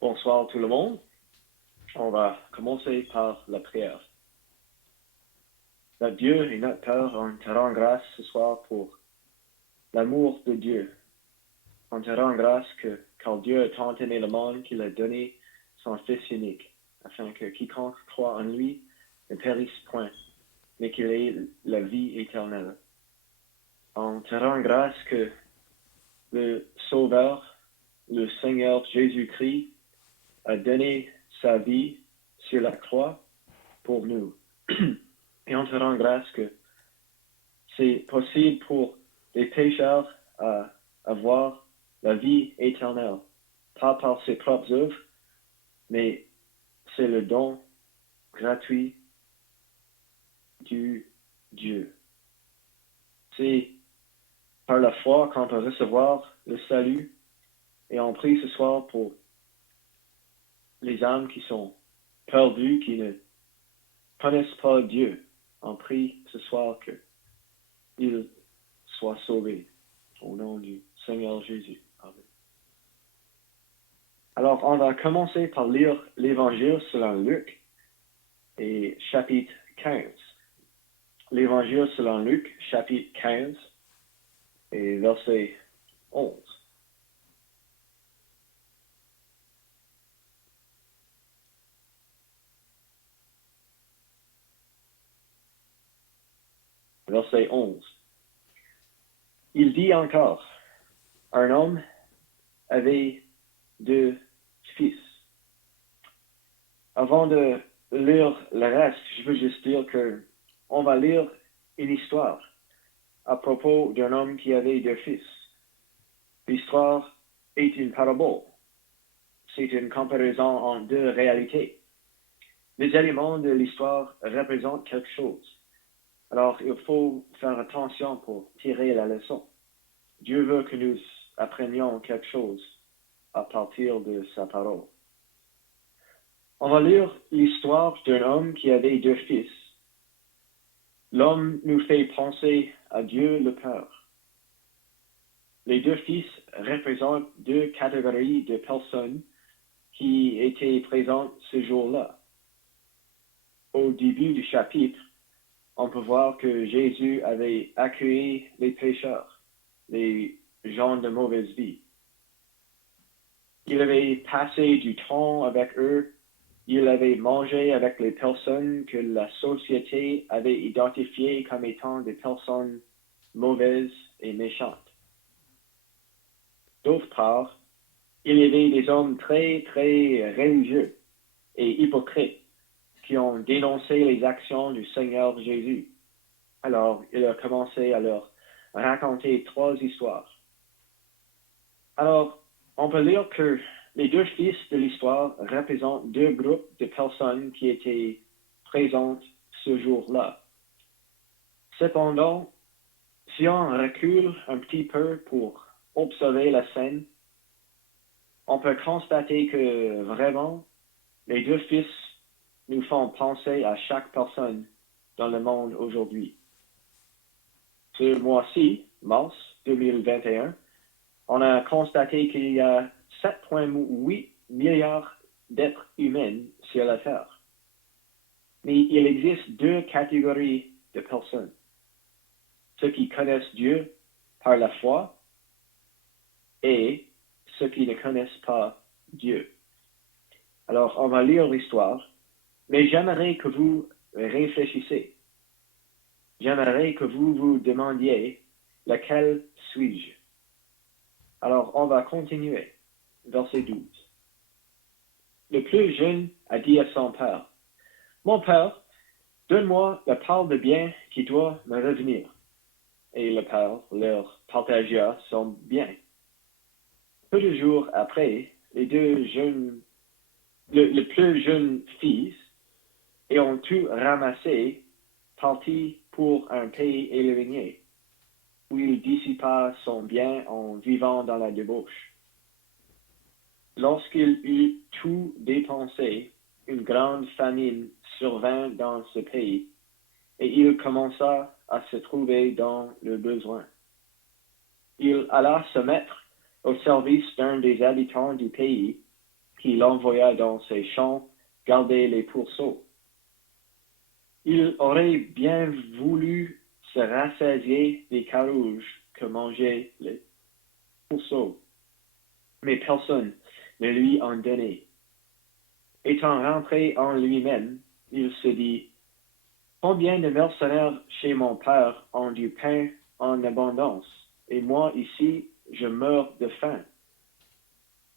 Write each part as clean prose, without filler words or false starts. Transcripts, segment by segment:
Bonsoir tout le monde. On va commencer par la prière. Notre Dieu et notre Père, on te rend grâce ce soir pour l'amour de Dieu. On te rend grâce que quand Dieu a tant aimé le monde qu'il a donné son Fils unique, afin que quiconque croit en lui ne périsse point, mais qu'il ait la vie éternelle. On te rend grâce que le Sauveur, le Seigneur Jésus-Christ, a donné sa vie sur la croix pour nous. Et on te rend grâce que c'est possible pour les pécheurs à avoir la vie éternelle, pas par ses propres œuvres, mais c'est le don gratuit du Dieu. C'est par la foi qu'on peut recevoir le salut, et on prie ce soir pour les âmes qui sont perdues, qui ne connaissent pas Dieu. On prie ce soir qu'ils soient sauvés au nom du Seigneur Jésus. Amen. Alors, on va commencer par lire l'Évangile selon Luc et chapitre 15. L'Évangile selon Luc, chapitre 15 et verset 11. Verset 11. Il dit encore, un homme avait 2 fils. Avant de lire le reste, je veux juste dire que on va lire une histoire à propos d'un homme qui avait 2 fils. L'histoire est une parabole. C'est une comparaison en 2 réalités. Les éléments de l'histoire représentent quelque chose. Alors, il faut faire attention pour tirer la leçon. Dieu veut que nous apprenions quelque chose à partir de sa parole. On va lire l'histoire d'un homme qui avait 2 fils. L'homme nous fait penser à Dieu le Père. Les 2 fils représentent 2 catégories de personnes qui étaient présentes ce jour-là. Au début du chapitre, on peut voir que Jésus avait accueilli les pécheurs, les gens de mauvaise vie. Il avait passé du temps avec eux. Il avait mangé avec les personnes que la société avait identifiées comme étant des personnes mauvaises et méchantes. D'autre part, il y avait des hommes très, très religieux et hypocrites qui ont dénoncé les actions du Seigneur Jésus. Alors, il a commencé à leur raconter 3 histoires. Alors, on peut lire que les 2 fils de l'histoire représentent 2 groupes de personnes qui étaient présentes ce jour-là. Cependant, si on recule un petit peu pour observer la scène, on peut constater que vraiment, les 2 fils nous font penser à chaque personne dans le monde aujourd'hui. Ce mois-ci, mars 2021, on a constaté qu'il y a 7,8 milliards d'êtres humains sur la Terre. Mais il existe 2 catégories de personnes. Ceux qui connaissent Dieu par la foi et ceux qui ne connaissent pas Dieu. Alors, on va lire l'histoire, mais j'aimerais que vous réfléchissiez. J'aimerais que vous vous demandiez, lequel suis-je? Alors, on va continuer. Verset 12. Le plus jeune a dit à son père, « Mon père, donne-moi la part de bien qui doit me revenir. » Et le père leur partagea son bien. Peu de jours après, le plus jeune fils, ayant tout ramassé, partit pour un pays éloigné, où il dissipa son bien en vivant dans la débauche. Lorsqu'il eut tout dépensé, une grande famine survint dans ce pays, et il commença à se trouver dans le besoin. Il alla se mettre au service d'un des habitants du pays, qu'il envoya dans ses champs garder les pourceaux. Il aurait bien voulu se rassasier des carouges que mangeaient les pourceaux, mais personne ne lui en donnait. Étant rentré en lui-même, il se dit, combien de mercenaires chez mon père ont du pain en abondance, et moi ici, je meurs de faim.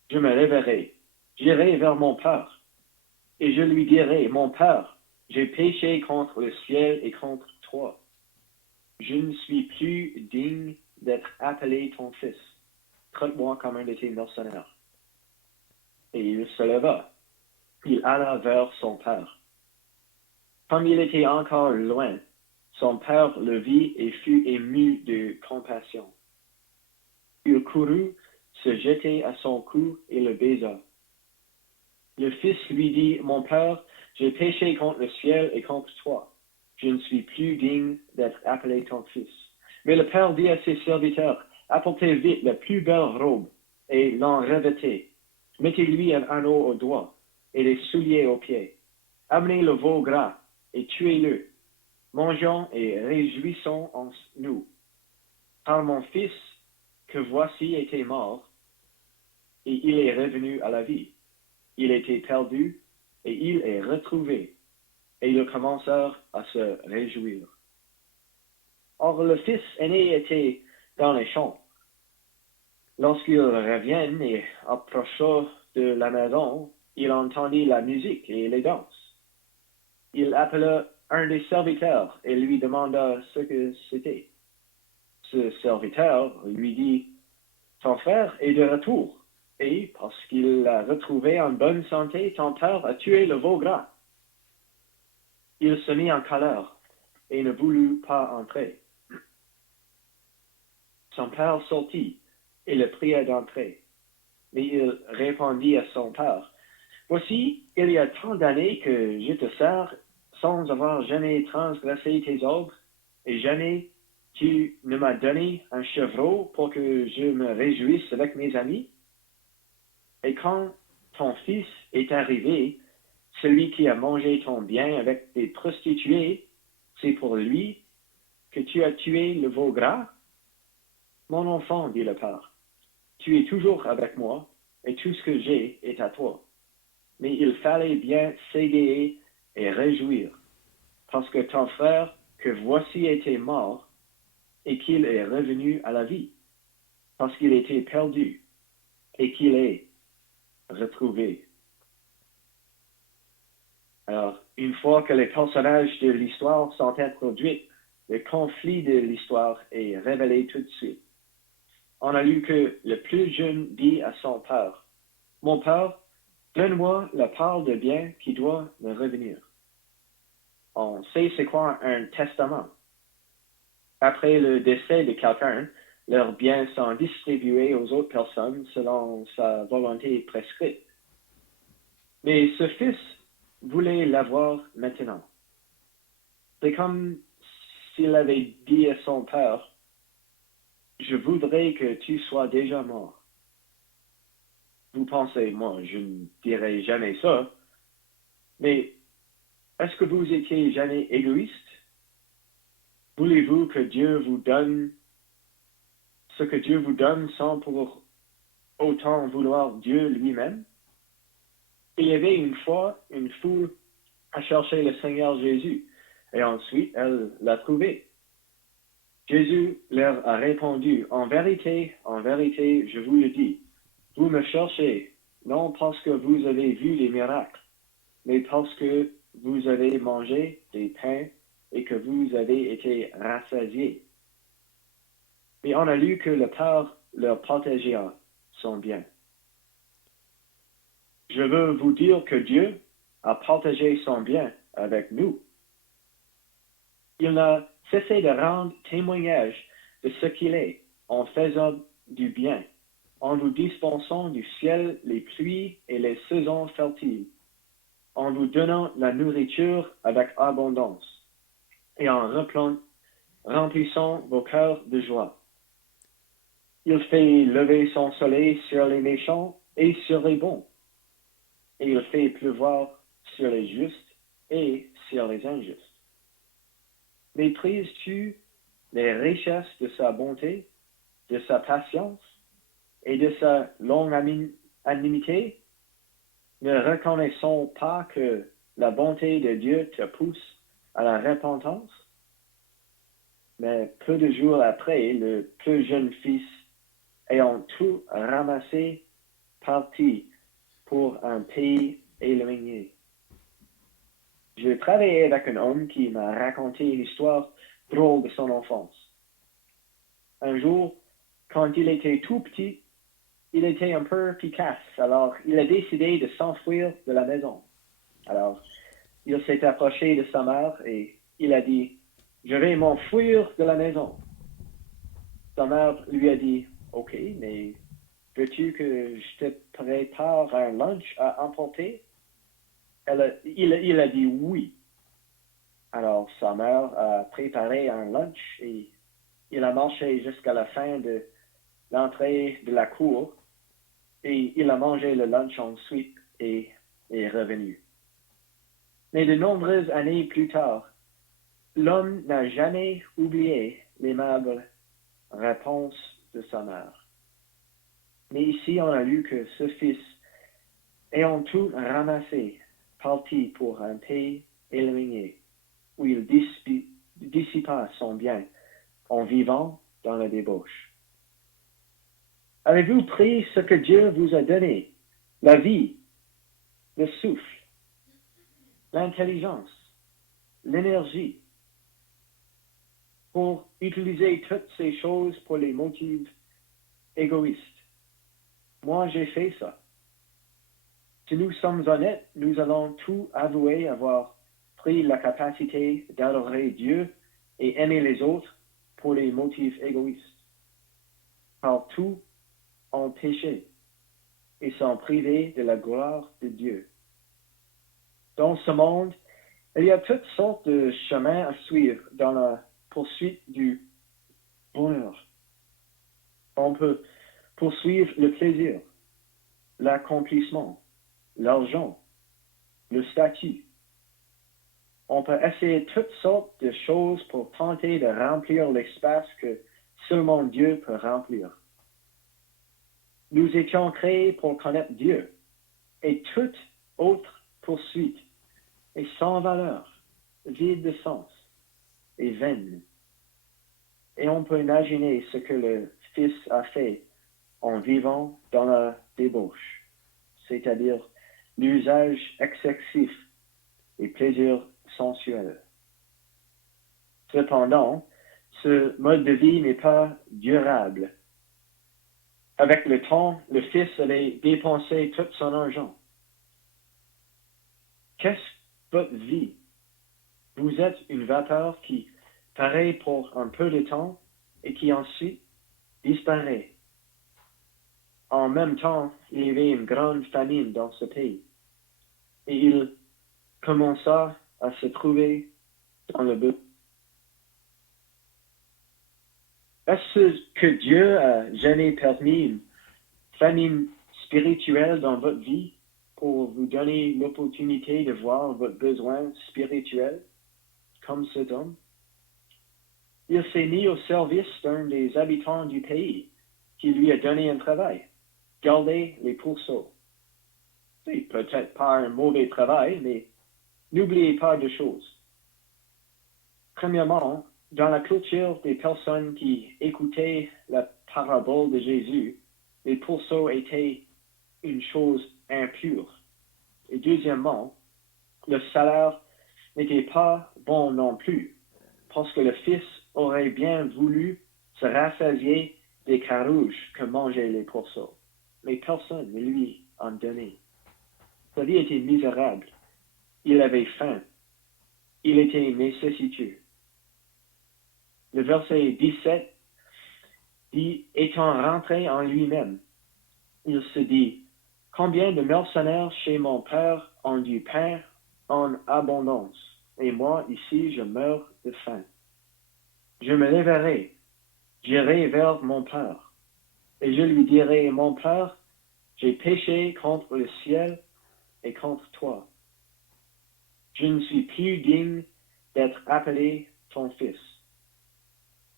Je me lèverai, j'irai vers mon père, et je lui dirai, mon père, j'ai péché contre le ciel et contre toi. Je ne suis plus digne d'être appelé ton fils. Traite-moi comme un de tes mercenaires. Et il se leva. Il alla vers son père. Comme il était encore loin, son père le vit et fut ému de compassion. Il courut se jeter à son cou et le baisa. Le fils lui dit, mon père, j'ai péché contre le ciel et contre toi. Je ne suis plus digne d'être appelé ton fils. Mais le père dit à ses serviteurs, apportez vite la plus belle robe et l'en revêtez. Mettez-lui un anneau au doigt et des souliers aux pieds. Amenez le veau gras et tuez-le. Mangeons et réjouissons en nous. Car mon fils, que voici, était mort, et il est revenu à la vie. Il était perdu, et il est retrouvé. Et ils commencèrent à se réjouir. Or, le fils aîné était dans les champs. Lorsqu'il revint et approcha de la maison, il entendit la musique et les danses. Il appela un des serviteurs et lui demanda ce que c'était. Ce serviteur lui dit, ton frère est de retour, et parce qu'il l'a retrouvé en bonne santé, ton père a tué le veau gras. Il se mit en colère et ne voulut pas entrer. Son père sortit et le pria d'entrer. Mais il répondit à son père, voici, il y a tant d'années que je te sers sans avoir jamais transgressé tes ordres, et jamais tu ne m'as donné un chevreau pour que je me réjouisse avec mes amis. Et quand ton fils est arrivé, celui qui a mangé ton bien avec des prostituées, c'est pour lui que tu as tué le veau gras? Mon enfant, dit le père, tu es toujours avec moi, et tout ce que j'ai est à toi. Mais il fallait bien s'égayer et réjouir, parce que ton frère, que voici, était mort, et qu'il est revenu à la vie, parce qu'il était perdu, et qu'il est retrouvé. Alors, une fois que les personnages de l'histoire sont introduits, le conflit de l'histoire est révélé tout de suite. On a lu que le plus jeune dit à son père, « Mon père, donne-moi la part de bien qui doit me revenir. » On sait c'est quoi un testament. Après le décès de quelqu'un, leurs biens sont distribués aux autres personnes selon sa volonté prescrite. Mais ce fils voulait l'avoir maintenant. C'est comme s'il avait dit à son père, « Je voudrais que tu sois déjà mort. » Vous pensez, moi, je ne dirai jamais ça, mais est-ce que vous étiez jamais égoïste? Voulez-vous que Dieu vous donne ce que Dieu vous donne sans pour autant vouloir Dieu lui-même? Il y avait une fois une foule à chercher le Seigneur Jésus, et ensuite elle l'a trouvé. Jésus leur a répondu, en vérité, je vous le dis, vous me cherchez, non parce que vous avez vu les miracles, mais parce que vous avez mangé des pains et que vous avez été rassasiés. Mais on a lu que le Père leur partageait son bien. Je veux vous dire que Dieu a partagé son bien avec nous. Il n'a cessé de rendre témoignage de ce qu'il est en faisant du bien, en vous dispensant du ciel les pluies et les saisons fertiles, en vous donnant la nourriture avec abondance et en remplissant vos cœurs de joie. Il fait lever son soleil sur les méchants et sur les bons, et il fait pleuvoir sur les justes et sur les injustes. Méprises-tu les richesses de sa bonté, de sa patience et de sa longanimité? Ne reconnaissons pas que la bonté de Dieu te pousse à la repentance? Mais peu de jours après, le plus jeune fils, ayant tout ramassé, partit pour un pays éloigné. Je travaillais avec un homme qui m'a raconté une histoire drôle de son enfance. Un jour, quand il était tout petit, il était un peu picasse, alors il a décidé de s'enfuir de la maison. Alors, il s'est approché de sa mère et il a dit, « Je vais m'enfuir de la maison. » Sa mère lui a dit, « Ok, mais veux-tu que je te prépare un lunch à emporter? » Il a dit oui. Alors sa mère a préparé un lunch et il a marché jusqu'à la fin de l'entrée de la cour et il a mangé le lunch ensuite et est revenu. Mais de nombreuses années plus tard, l'homme n'a jamais oublié l'aimable réponse de sa mère. Mais ici, on a lu que ce fils, ayant tout ramassé, partit pour un pays éloigné, où il dissipa son bien en vivant dans la débauche. Avez-vous pris ce que Dieu vous a donné, la vie, le souffle, l'intelligence, l'énergie, pour utiliser toutes ces choses pour les motifs égoïstes? Moi, j'ai fait ça. Si nous sommes honnêtes, nous allons tout avouer avoir pris la capacité d'adorer Dieu et aimer les autres pour les motifs égoïstes. Car tout ont péché et sont privés de la gloire de Dieu. Dans ce monde, il y a toutes sortes de chemins à suivre dans la poursuite du bonheur. On peut poursuivre le plaisir, l'accomplissement, l'argent, le statut. On peut essayer toutes sortes de choses pour tenter de remplir l'espace que seulement Dieu peut remplir. Nous étions créés pour connaître Dieu, et toute autre poursuite est sans valeur, vide de sens et vaine. Et on peut imaginer ce que le Fils a fait en vivant dans la débauche, c'est-à-dire l'usage excessif et plaisir sensuel. Cependant, ce mode de vie n'est pas durable. Avec le temps, le Fils allait dépenser tout son argent. Qu'est-ce votre vie? Vous êtes une vapeur qui paraît pour un peu de temps et qui ensuite disparaît. En même temps, il y avait une grande famine dans ce pays et il commença à se trouver dans le but. Est-ce que Dieu a jamais permis une famine spirituelle dans votre vie pour vous donner l'opportunité de voir votre besoin spirituel comme cet homme? Il s'est mis au service d'un des habitants du pays qui lui a donné un travail, garder les pourceaux. C'est peut-être pas un mauvais travail, mais n'oubliez pas deux choses. Premièrement, dans la culture des personnes qui écoutaient la parabole de Jésus, les pourceaux étaient une chose impure. Et deuxièmement, le salaire n'était pas bon non plus, parce que le Fils aurait bien voulu se rassasier des carouges que mangeaient les pourceaux. Mais personne ne lui en donnait. Sa vie était misérable. Il avait faim. Il était nécessiteux. Le verset 17 dit, étant rentré en lui-même, il se dit, combien de mercenaires chez mon père ont du pain en abondance, et moi ici je meurs de faim. Je me lèverai, j'irai vers mon père, et je lui dirai, mon père, j'ai péché contre le ciel et contre toi. Je ne suis plus digne d'être appelé ton fils.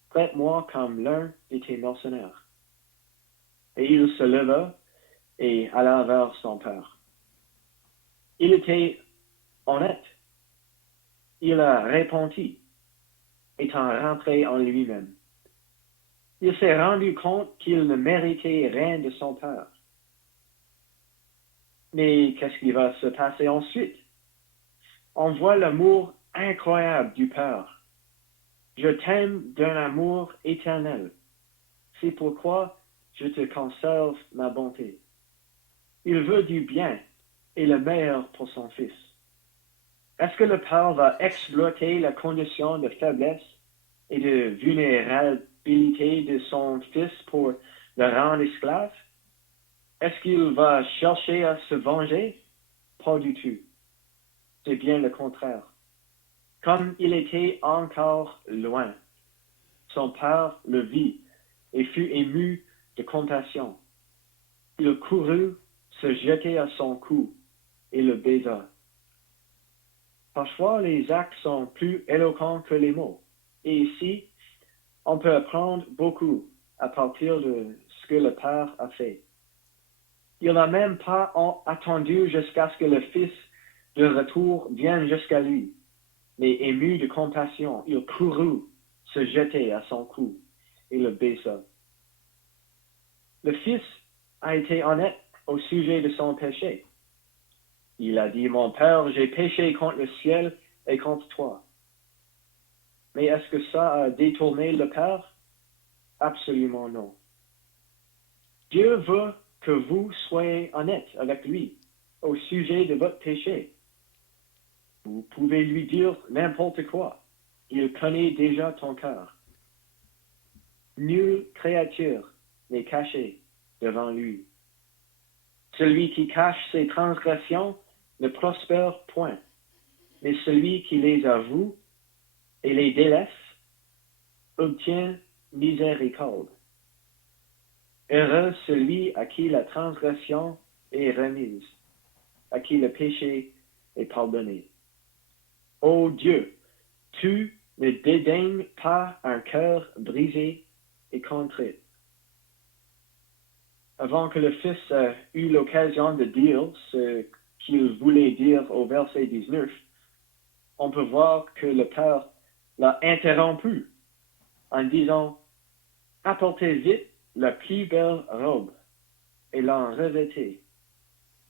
Traite-moi comme l'un de tes mercenaires. Et il se leva et alla vers son père. Il était honnête. Il a repenti, étant rentré en lui-même. Il s'est rendu compte qu'il ne méritait rien de son père. Mais qu'est-ce qui va se passer ensuite? On voit l'amour incroyable du Père. Je t'aime d'un amour éternel. C'est pourquoi je te conserve ma bonté. Il veut du bien et le meilleur pour son fils. Est-ce que le Père va exploiter la condition de faiblesse et de vulnérabilité de son fils pour le rendre esclave? Est-ce qu'il va chercher à se venger? Pas du tout. C'est bien le contraire. Comme il était encore loin, son père le vit et fut ému de compassion. Il courut se jeter à son cou et le baisa. Parfois, les actes sont plus éloquents que les mots. Et ici, on peut apprendre beaucoup à partir de ce que le Père a fait. Il n'a même pas attendu jusqu'à ce que le Fils de retour vienne jusqu'à lui, mais ému de compassion, il courut se jeter à son cou et le baisa. Le Fils a été honnête au sujet de son péché. Il a dit, mon Père, j'ai péché contre le ciel et contre toi. Mais est-ce que ça a détourné le Père? Absolument non. Dieu veut que vous soyez honnête avec lui au sujet de votre péché. Vous pouvez lui dire n'importe quoi. Il connaît déjà ton cœur. Nulle créature n'est cachée devant lui. Celui qui cache ses transgressions ne prospère point, mais celui qui les avoue et les délaisse obtient miséricorde. Heureux celui à qui la transgression est remise, à qui le péché est pardonné. Ô Dieu, tu ne dédaignes pas un cœur brisé et contrit. Avant que le Fils eût l'occasion de dire ce qu'il voulait dire au verset 19, on peut voir que le Père l'a interrompu en disant « Apportez vite la plus belle robe et l'en revêtez.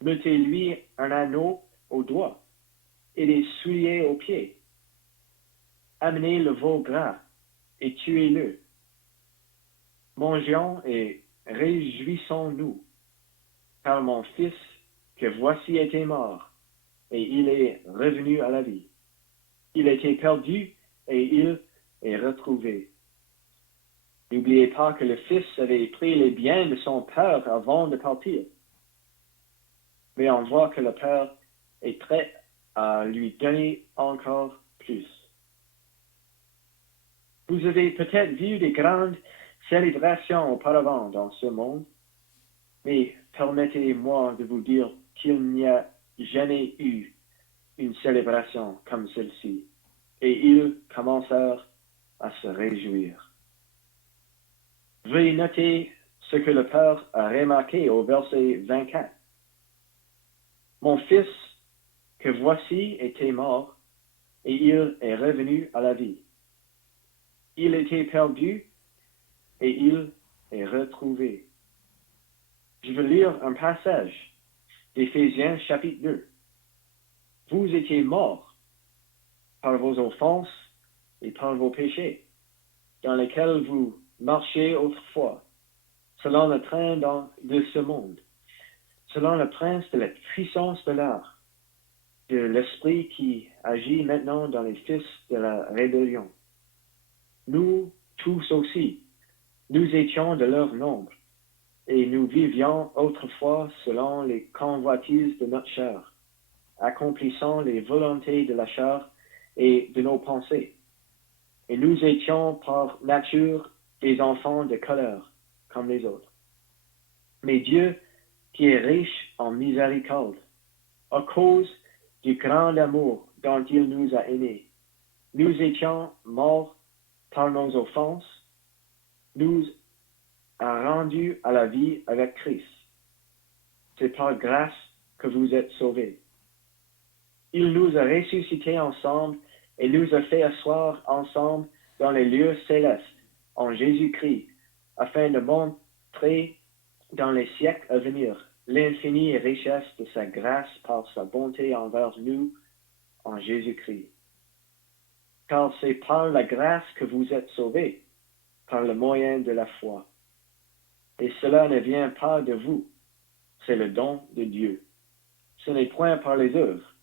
Mettez-lui un anneau au doigt et des souliers aux pieds. Amenez le veau gras et tuez-le. Mangeons et réjouissons-nous, car mon fils que voici était mort, et il est revenu à la vie. Il était perdu, et il est retrouvé. » N'oubliez pas que le Fils avait pris les biens de son Père avant de partir. Mais on voit que le Père est prêt à lui donner encore plus. Vous avez peut-être vu des grandes célébrations auparavant dans ce monde, mais permettez-moi de vous dire qu'il n'y a jamais eu une célébration comme celle-ci, et ils commencèrent à se réjouir. Veuillez noter ce que le Père a remarqué au verset 24. Mon fils, que voici, était mort, et il est revenu à la vie. Il était perdu, et il est retrouvé. Je veux lire un passage d'Éphésiens chapitre 2. Vous étiez morts par vos offenses et par vos péchés, dans lesquels vous marchiez autrefois, selon le train de ce monde, selon le prince de la puissance de l'air, de l'esprit qui agit maintenant dans les fils de la rébellion. Nous tous aussi, nous étions de leur nombre, et nous vivions autrefois selon les convoitises de notre chair, accomplissant les volontés de la chair et de nos pensées. Et nous étions par nature des enfants de colère, comme les autres. Mais Dieu, qui est riche en miséricorde, à cause du grand amour dont il nous a aimés. Nous étions morts par nos offenses, nous a rendus à la vie avec Christ. C'est par grâce que vous êtes sauvés. Il nous a ressuscités ensemble et nous a fait asseoir ensemble dans les lieux célestes en Jésus-Christ, afin de montrer dans les siècles à venir l'infinie richesse de sa grâce par sa bonté envers nous en Jésus-Christ. Car c'est par la grâce que vous êtes sauvés, par le moyen de la foi. Et cela ne vient pas de vous, c'est le don de Dieu. Ce n'est point par les œuvres,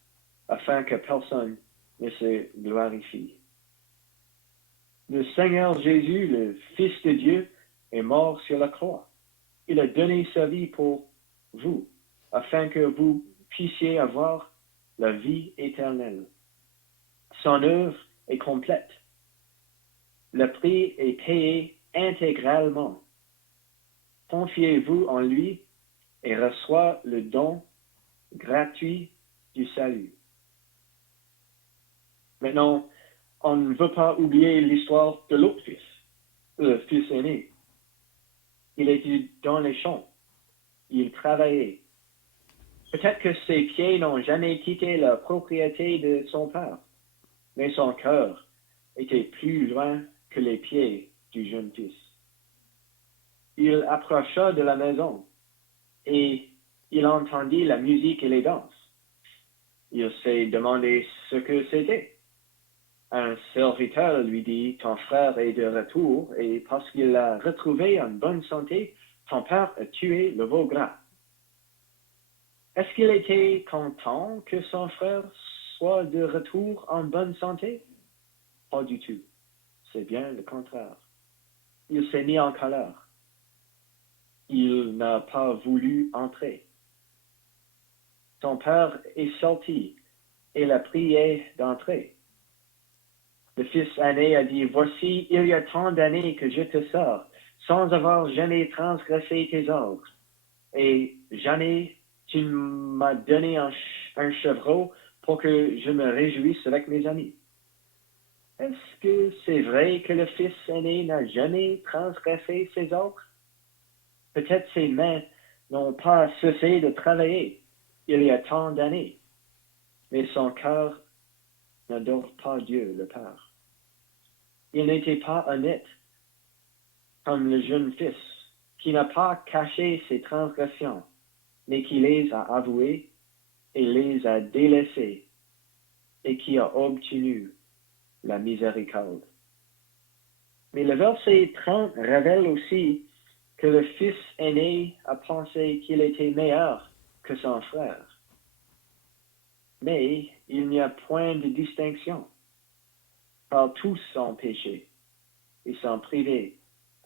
afin que personne ne se glorifie. Le Seigneur Jésus, le Fils de Dieu, est mort sur la croix. Il a donné sa vie pour vous, afin que vous puissiez avoir la vie éternelle. Son œuvre est complète. Le prix est payé intégralement. Confiez-vous en lui et reçois le don gratuit du salut. Maintenant, on ne veut pas oublier l'histoire de l'autre fils, le fils aîné. Il était dans les champs. Il travaillait. Peut-être que ses pieds n'ont jamais quitté la propriété de son père, mais son cœur était plus loin que les pieds du jeune fils. Il approcha de la maison et il entendit la musique et les danses. Il s'est demandé ce que c'était. Un serviteur lui dit, ton frère est de retour et parce qu'il l'a retrouvé en bonne santé, ton père a tué le veau gras. Est-ce qu'il était content que son frère soit de retour en bonne santé? Pas du tout. C'est bien le contraire. Il s'est mis en colère. Il n'a pas voulu entrer. Son père est sorti et l'a prié d'entrer. Le fils aîné a dit, voici, il y a tant d'années que je te sors, sans avoir jamais transgressé tes ordres. Et jamais tu m'as donné un chevreau pour que je me réjouisse avec mes amis. Est-ce que c'est vrai que le fils aîné n'a jamais transgressé ses ordres? Peut-être ses mains n'ont pas cessé de travailler il y a tant d'années, mais son cœur n'adore pas Dieu, le Père. Il n'était pas honnête comme le jeune fils, qui n'a pas caché ses transgressions, mais qui les a avouées et les a délaissées, et qui a obtenu la miséricorde. Mais le verset 30 révèle aussi que le fils aîné a pensé qu'il était meilleur que son frère. Mais il n'y a point de distinction, car tous sont péchés et sont privés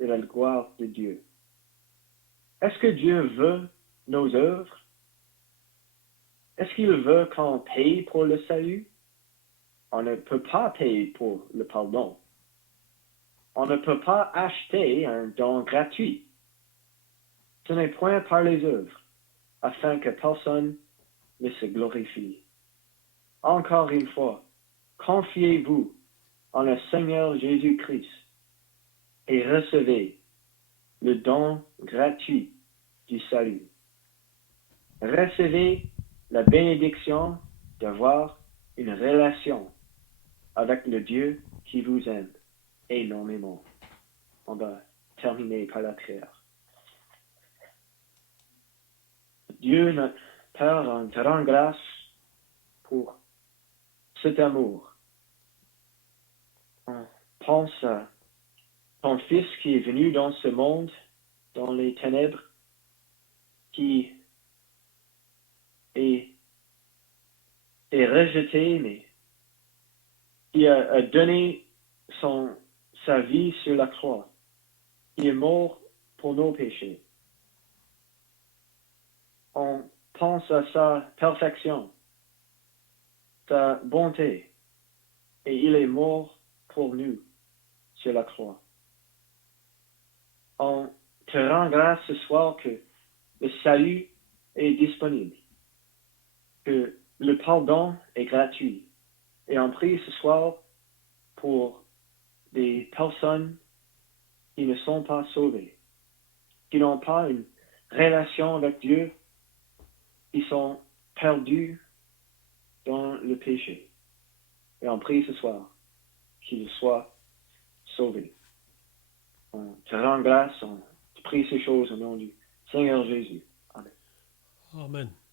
de la gloire de Dieu. Est-ce que Dieu veut nos œuvres? Est-ce qu'il veut qu'on paye pour le salut? On ne peut pas payer pour le pardon. On ne peut pas acheter un don gratuit. Ce n'est point par les œuvres, afin que personne ne se glorifie. Encore une fois, confiez-vous en le Seigneur Jésus-Christ et recevez le don gratuit du salut. Recevez la bénédiction d'avoir une relation avec le Dieu qui vous aime énormément. On va terminer par la prière. Dieu, notre Père, on te rend grâce pour cet amour. On pense à ton Fils qui est venu dans ce monde, dans les ténèbres, qui est rejeté, mais qui a donné sa vie sur la croix. Il est mort pour nos péchés. On pense à sa perfection, sa bonté, et il est mort pour nous sur la croix. On te rend grâce ce soir que le salut est disponible, que pardon est gratuit. Et on prie ce soir pour des personnes qui ne sont pas sauvées, qui n'ont pas une relation avec Dieu, qui sont perdus dans le péché. Et on prie ce soir qu'ils soient sauvés. On te rend grâce, on te prie ces choses au nom du Seigneur Jésus. Amen. Amen.